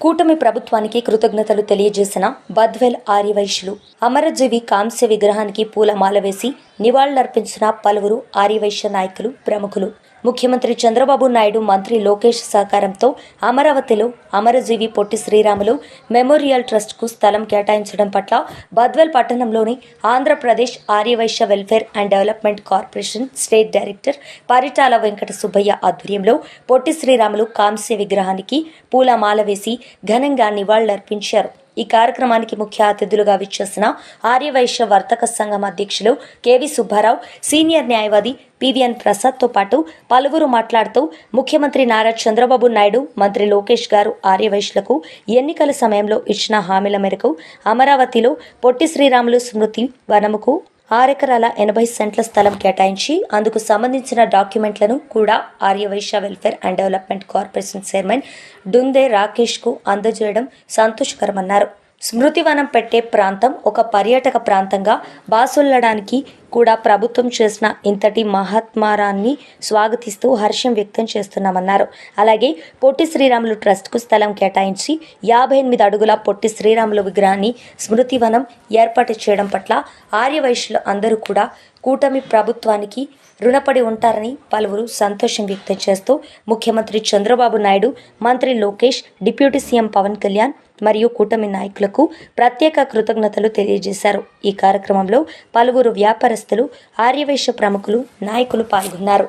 కూటమి ప్రభుత్వానికి కృతజ్ఞతలు తెలియజేసిన బద్వెల్ ఆర్యవైశ్యులు. అమరజీవి కాంస్య విగ్రహానికి పూలమాల వేసి నివాళులర్పించిన పలువురు ఆర్యవైశ్య నాయకులు ప్రముఖులు. ముఖ్యమంత్రి చంద్రబాబు నాయుడు మంత్రి లోకేష్ సహకారంతో అమరావతిలో అమరజీవి పొట్టి శ్రీరాములు మెమోరియల్ ట్రస్ట్కు స్థలం కేటాయించడం పట్ల బద్వెల్ పట్టణంలోని Andhra Pradesh Arya Vysya welfare and development corporation state director Paritala Venkata Subbaiah ఆధ్వర్యంలో పొట్టి శ్రీరాములు కాంస్య విగ్రహానికి పూలమాల వేసి ఘనంగా నివాళులర్పించారు. ఈ కార్యక్రమానికి ముఖ్య అతిథులుగా విచ్చేసిన ఆర్యవైశ్య వర్తక సంఘం అధ్యక్షులు కెవి సుబ్బారావు సీనియర్ న్యాయవాది పివిఎన్ ప్రసాద్తో పాటు పలువురు మాట్లాడుతూ ముఖ్యమంత్రి నారా చంద్రబాబు నాయుడు మంత్రి లోకేష్ గారు ఆర్యవైశ్యులకు ఎన్నికల సమయంలో ఇచ్చిన హామీల మేరకు అమరావతిలో పొట్టి శ్రీరాములు స్మృతి వనముకు ఆరెకరాల ఎనభై సెంట్ల స్థలం కేటాయించి అందుకు సంబంధించిన డాక్యుమెంట్లను కూడా Arya Vysya welfare and development corporation chairman Dunde రాకేష్కు అందజేయడం సంతోషకరమన్నారు. స్మృతివనం పెట్టే ప్రాంతం ఒక పర్యాటక ప్రాంతంగా బాసొల్లడానికి కూడా ప్రభుత్వం చేసిన ఇంతటి మహాత్మారాన్ని స్వాగతిస్తూ హర్షం వ్యక్తం చేస్తున్నామన్నారు. అలాగే పొట్టి శ్రీరాములు ట్రస్ట్కు స్థలం కేటాయించి యాభై ఎనిమిది అడుగుల పొట్టి శ్రీరాములు విగ్రహాన్ని స్మృతివనం ఏర్పాటు చేయడం పట్ల ఆర్యవైశ్యులు అందరూ కూడా కూటమి ప్రభుత్వానికి రుణపడి ఉంటారని పలువురు సంతోషం వ్యక్తం చేస్తూ ముఖ్యమంత్రి చంద్రబాబు నాయుడు మంత్రి Lokesh deputy C M Pawan Kalyan మరియు కూటమి నాయకులకు ప్రత్యేక కృతజ్ఞతలు తెలియజేశారు. ఈ కార్యక్రమంలో పలువురు వ్యాపారస్తులు ఆర్యవైశ్య ప్రముఖులు నాయకులు పాల్గొన్నారు.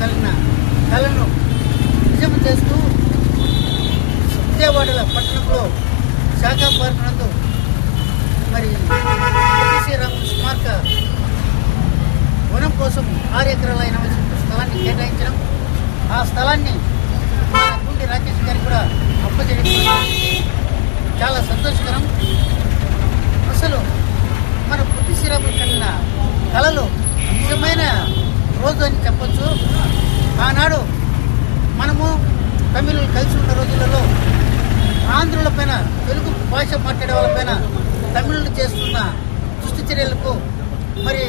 కలిగిన కళను నిజం చేస్తూ విజయవాడల పట్టణంలో శాఖ పార్క్ మరి పొట్టి శ్రీరాములు స్మారక వనం కోసం ఆరు ఎకరాల ఎనభై స్థలాన్ని కేటాయించడం ఆ స్థలాన్ని మన గుండి రాకేష్ గారికి కూడా అప్పచెప్పడం చాలా సంతోషకరం. అసలు మన పుట్టి శ్రీరాములు కలిగిన కళలు నిజమైన రోజు అని చెప్పొచ్చు. ఆనాడు మనము తమిళులు కలిసి ఉన్న రోజులలో ఆంధ్రుల పైన తెలుగు భాష మాట్లాడే వాళ్ళపైన తమిళులు చేస్తున్న దుష్టి చర్యలకు మరి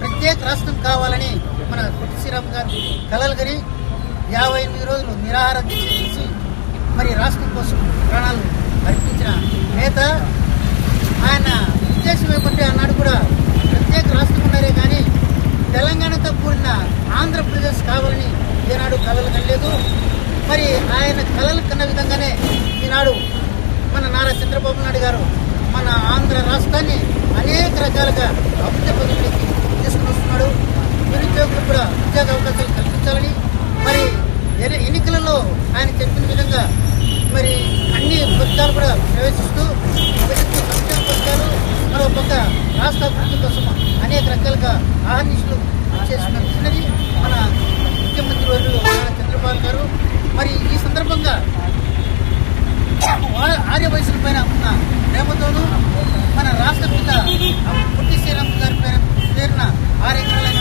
ప్రత్యేక రాష్ట్రం కావాలని మన పొట్టి శ్రీరామ్ గారు కలలు యాభై ఎనిమిది రోజులు నిరాహార దీక్ష చేసి మరి రాష్ట్రం కోసం ప్రాణాలు అర్పించిన నేత ఆయన ఉద్దేశం ఏమంటే అన్నాడు కూడా ప్రత్యేక రాష్ట్రం ఉన్నారే కానీ తెలంగాణతో కూడిన ఆంధ్రప్రదేశ్ కావాలని ఈనాడు కలలు కనలేదు. మరి ఆయన కలలు కన్న విధంగానే ఈనాడు మన నారా చంద్రబాబు నాయుడు గారు మన ఆంధ్ర రాష్ట్రాన్ని అనేక రకాలుగా అభివృద్ధి పథకాలకి తీసుకొస్తున్నాడు. వస్తున్నాడు కూడా ఉద్యోగ అవకాశాలు కల్పించాలని మరి ఎన్నికలలో ఆయన చెప్పిన విధంగా మరి అన్ని పథకాలు కూడా ప్రవేశిస్తూ ప్రజలకు సంక్షేమ పథకాలు మరో పక్క రాష్ట్ర అభివృద్ధి కోసం అనేక రకాలుగా ఆహర్నిశలు చేసిన చిన్నది మన ముఖ్యమంత్రి వర్యులు నారా చంద్రబాబు గారు మరి ఈ సందర్భంగా ఆ- ఆర్య వయసుల పైన ఉన్న ప్రేమతోనూ మన రాష్ట్ర పిత పొట్టి శ్రీరామ్ గారి పేరు పేరున ఆరు ఎకరాలైన